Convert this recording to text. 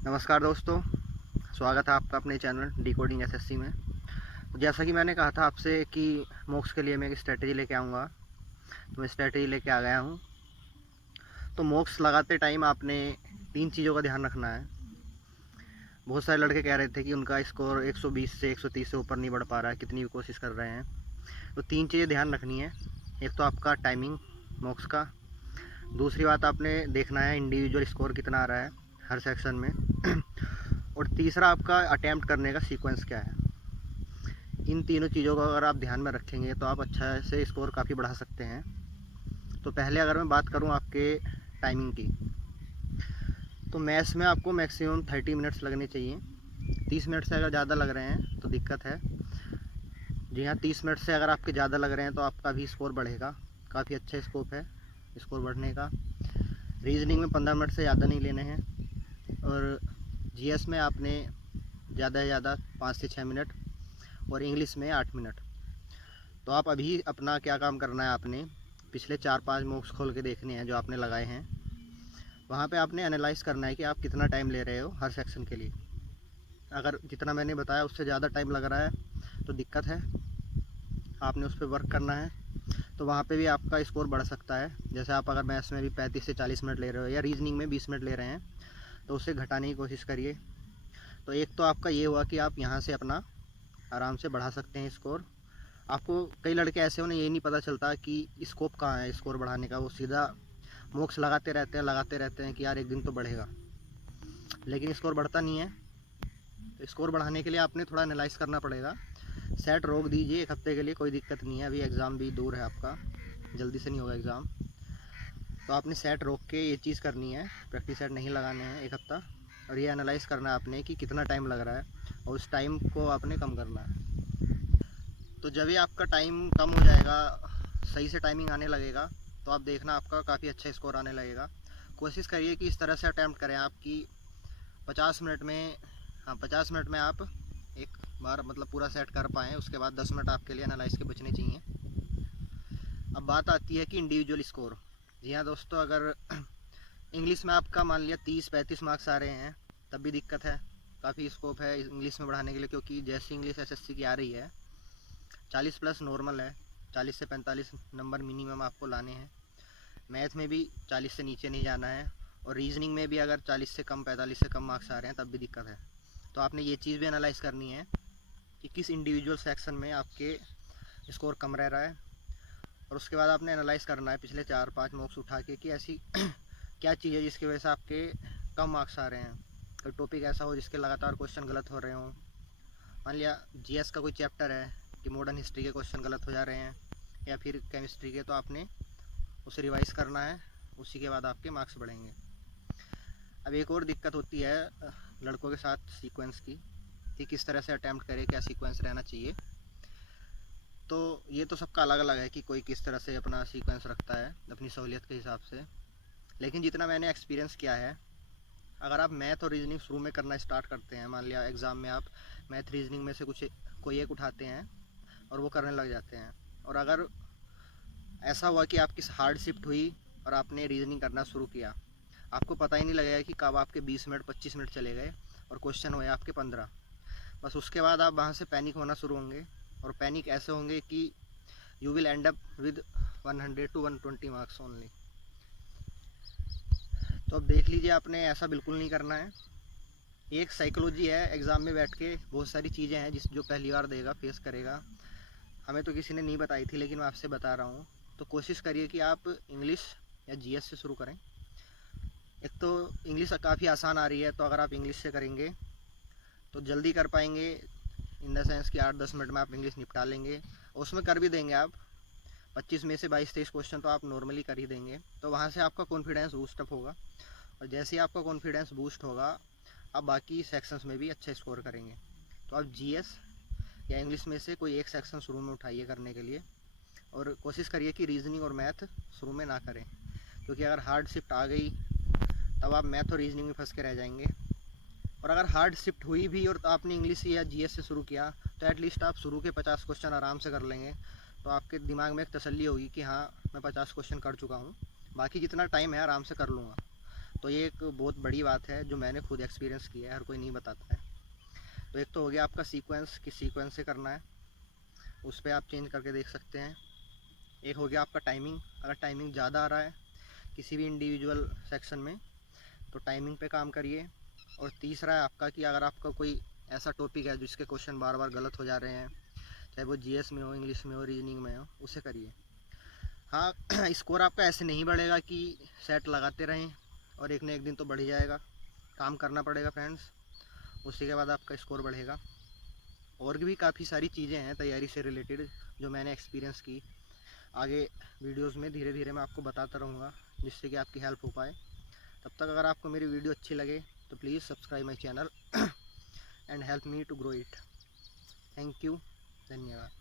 नमस्कार दोस्तों, स्वागत है आपका अपने चैनल डिकोडिंग एसएससी में। तो जैसा कि मैंने कहा था आपसे कि मॉक्स के लिए मैं एक स्ट्रेटजी लेके आऊँगा, तो मैं स्ट्रेटजी लेके आ गया हूँ। तो मॉक्स लगाते टाइम आपने 3 चीज़ों का ध्यान रखना है। बहुत सारे लड़के कह रहे थे कि उनका स्कोर 120 से 130 से ऊपर नहीं बढ़ पा रहा है, कितनी भी कोशिश कर रहे हैं। तो 3 चीज़ें ध्यान रखनी है। एक तो आपका टाइमिंग मॉक्स का, दूसरी बात आपने देखना है इंडिविजुअल स्कोर कितना आ रहा है हर सेक्शन में और तीसरा आपका अटैम्प्ट करने का सीक्वेंस क्या है। इन तीनों चीज़ों को अगर आप ध्यान में रखेंगे तो आप अच्छा से स्कोर काफ़ी बढ़ा सकते हैं। तो पहले अगर मैं बात करूं आपके टाइमिंग की, तो मैथ्स में आपको मैक्सिमम 30 मिनट्स लगने चाहिए। 30 मिनट से अगर ज़्यादा लग रहे हैं तो दिक्कत है। जी हाँ, 30 मिनट से अगर आपके ज़्यादा लग रहे हैं तो आपका भी स्कोर बढ़ेगा, काफ़ी अच्छा स्कोप है स्कोर बढ़ने का। रीजनिंग में 15 मिनट से ज़्यादा नहीं लेने हैं और जीएस में आपने ज़्यादा से ज़्यादा 5 से 6 मिनट और इंग्लिश में 8 मिनट। तो आप अभी अपना क्या काम करना है, आपने पिछले 4-5 मॉक्स खोल के देखने हैं जो आपने लगाए हैं। वहाँ पे आपने एनालाइज़ करना है कि आप कितना टाइम ले रहे हो हर सेक्शन के लिए। अगर जितना मैंने बताया उससे ज़्यादा टाइम लग रहा है तो दिक्कत है, आपने उस पर वर्क करना है। तो वहाँ पे भी आपका स्कोर बढ़ सकता है। जैसे आप अगर मैथ्स में भी 35 से 40 मिनट ले रहे हो या रीजनिंग में 20 मिनट ले रहे हैं तो उससे घटाने की कोशिश करिए। तो एक तो आपका ये हुआ कि आप यहाँ से अपना आराम से बढ़ा सकते हैं स्कोर। आपको कई लड़के ऐसे उन्हें ये नहीं पता चलता कि स्कोप कहाँ है स्कोर बढ़ाने का। वो सीधा मॉक्स लगाते रहते हैं कि यार एक दिन तो बढ़ेगा, लेकिन स्कोर बढ़ता नहीं है। तो स्कोर बढ़ाने के लिए आपने थोड़ा एनालाइज करना पड़ेगा। सेट रोक दीजिए 1 हफ्ते के लिए, कोई दिक्कत नहीं है। अभी एग्ज़ाम भी दूर है आपका, जल्दी से नहीं होगा एग्ज़ाम। तो आपने सेट रोक के ये चीज़ करनी है, प्रैक्टिस सेट नहीं लगाने हैं 1 हफ्ता। और ये एनालाइज़ करना है आपने कि कितना टाइम लग रहा है और उस टाइम को आपने कम करना है। तो जब भी आपका टाइम कम हो जाएगा, सही से टाइमिंग आने लगेगा, तो आप देखना आपका काफ़ी अच्छा स्कोर आने लगेगा। कोशिश करिए कि इस तरह से अटैम्प्ट करें आपकी 50 मिनट में, हाँ 50 मिनट में आप एक बार मतलब पूरा सेट कर पाएँ। उसके बाद 10 मिनट आपके लिए एनालाइज के बचने चाहिए। अब बात आती है कि इंडिविजुअल स्कोर। जी हाँ दोस्तों, अगर इंग्लिश में आपका मान लिया 30-35 मार्क्स आ रहे हैं तब भी दिक्कत है। काफ़ी स्कोप है इंग्लिश में बढ़ाने के लिए, क्योंकि जैसी इंग्लिश एसएससी की आ रही है 40 प्लस नॉर्मल है, 40 से 45 नंबर मिनिमम आपको लाने हैं। मैथ में भी 40 से नीचे नहीं जाना है और रीजनिंग में भी अगर 40 से कम 45 से कम मार्क्स आ रहे हैं तब भी दिक्कत है। तो आपने ये चीज़ भी एनालाइज़ करनी है कि किस इंडिविजुअल सेक्शन में आपके स्कोर कम रह रहा है। और उसके बाद आपने एनालाइज़ करना है पिछले 4-5 मार्क्स उठा के कि ऐसी क्या चीज़ है जिसकी वजह से आपके कम मार्क्स आ रहे हैं। कोई टॉपिक ऐसा हो जिसके लगातार क्वेश्चन गलत हो रहे हों। मान लिया जीएस का कोई चैप्टर है कि मॉडर्न हिस्ट्री के क्वेश्चन गलत हो जा रहे हैं या फिर केमिस्ट्री के, तो आपने उसे रिवाइज़ करना है, उसी के बाद आपके मार्क्स बढ़ेंगे। अब एक और दिक्कत होती है लड़कों के साथ सीक्वेंस की, कि किस तरह से अटैम्प्ट करें, क्या सीक्वेंस रहना चाहिए। तो ये तो सबका अलग अलग है कि कोई किस तरह से अपना सीक्वेंस रखता है अपनी सहूलियत के हिसाब से। लेकिन जितना मैंने एक्सपीरियंस किया है, अगर आप मैथ और रीजनिंग शुरू में करना स्टार्ट करते हैं, मान लिया एग्ज़ाम में आप मैथ रीजनिंग में से कोई एक उठाते हैं और वो करने लग जाते हैं, और अगर ऐसा हुआ कि आपकी हार्ड शिफ्ट हुई और आपने रीजनिंग करना शुरू किया, आपको पता ही नहीं लगेगा कि कब आपके 20 मिनट 25 मिनट चले गए और क्वेश्चन हुए आपके 15। बस उसके बाद आप वहाँ से पैनिक होना शुरू होंगे, और पैनिक ऐसे होंगे कि you will and up with 100 to 120 marks only. तो अब देख लीजिए, आपने ऐसा बिल्कुल नहीं करना है। एक साइकोलॉजी है, एग्ज़ाम में बैठ के बहुत सारी चीज़ें हैं जो पहली बार देगा फेस करेगा। हमें तो किसी ने नहीं बताई थी, लेकिन मैं आपसे बता रहा हूँ। तो कोशिश करिए कि आप इंग्लिश या जीएस से शुरू करें। एक तो इंग्लिश काफ़ी आसान आ रही है, तो अगर आप इंग्लिश से करेंगे तो जल्दी कर पाएंगे, इन द सेंस कि 8-10 मिनट में आप इंग्लिश निपटा लेंगे और उसमें कर भी देंगे आप 25 में से 22-23 क्वेश्चन तो आप नॉर्मली कर ही देंगे। तो वहाँ से आपका कॉन्फिडेंस बूस्टअप होगा, और जैसे ही आपका कॉन्फिडेंस बूस्ट होगा आप बाकी सेक्शंस में भी अच्छा स्कोर करेंगे। तो आप जीएस या इंग्लिश में से कोई एक सेक्शन शुरू में उठाइए करने के लिए, और कोशिश करिए कि रीजनिंग और मैथ शुरू में ना करें, क्योंकि अगर हार्ड शिफ्ट आ गई तब आप मैथ और रीजनिंग में फंस के रह जाएंगे। और अगर हार्ड शिफ्ट हुई भी और आपने इंग्लिश या जीएस से शुरू किया, तो एटलीस्ट आप शुरू के 50 क्वेश्चन आराम से कर लेंगे। तो आपके दिमाग में एक तसल्ली होगी कि हाँ मैं 50 क्वेश्चन कर चुका हूँ, बाकी जितना टाइम है आराम से कर लूँगा। तो ये एक बहुत बड़ी बात है जो मैंने खुद एक्सपीरियंस किया है, हर कोई नहीं बताता है। तो एक तो हो गया आपका सीक्वेंस, किस सीक्वेंस से करना है, उस पर आप चेंज करके देख सकते हैं। एक हो गया आपका टाइमिंग, अगर टाइमिंग ज़्यादा आ रहा है किसी भी इंडिविजुअल सेक्शन में तो टाइमिंग पे काम करिए। और तीसरा है आपका कि अगर आपका कोई ऐसा टॉपिक है जिसके क्वेश्चन बार बार गलत हो जा रहे हैं, चाहे वो जीएस में हो, इंग्लिश में हो, रीजनिंग में हो, उसे करिए। हाँ स्कोर आपका ऐसे नहीं बढ़ेगा कि सेट लगाते रहें, और एक न एक दिन तो बढ़ ही जाएगा। काम करना पड़ेगा फ्रेंड्स, उसी के बाद आपका स्कोर बढ़ेगा। और भी काफ़ी सारी चीज़ें हैं तैयारी से रिलेटेड जो मैंने एक्सपीरियंस की। आगे वीडियोस में धीरे धीरे मैं आपको बताता रहूँगा जिससे कि आपकी हेल्प हो पाए। तब तक अगर आपको मेरी वीडियो अच्छी लगे तो please subscribe my channel and help me to grow it. Thank you, धन्यवाद।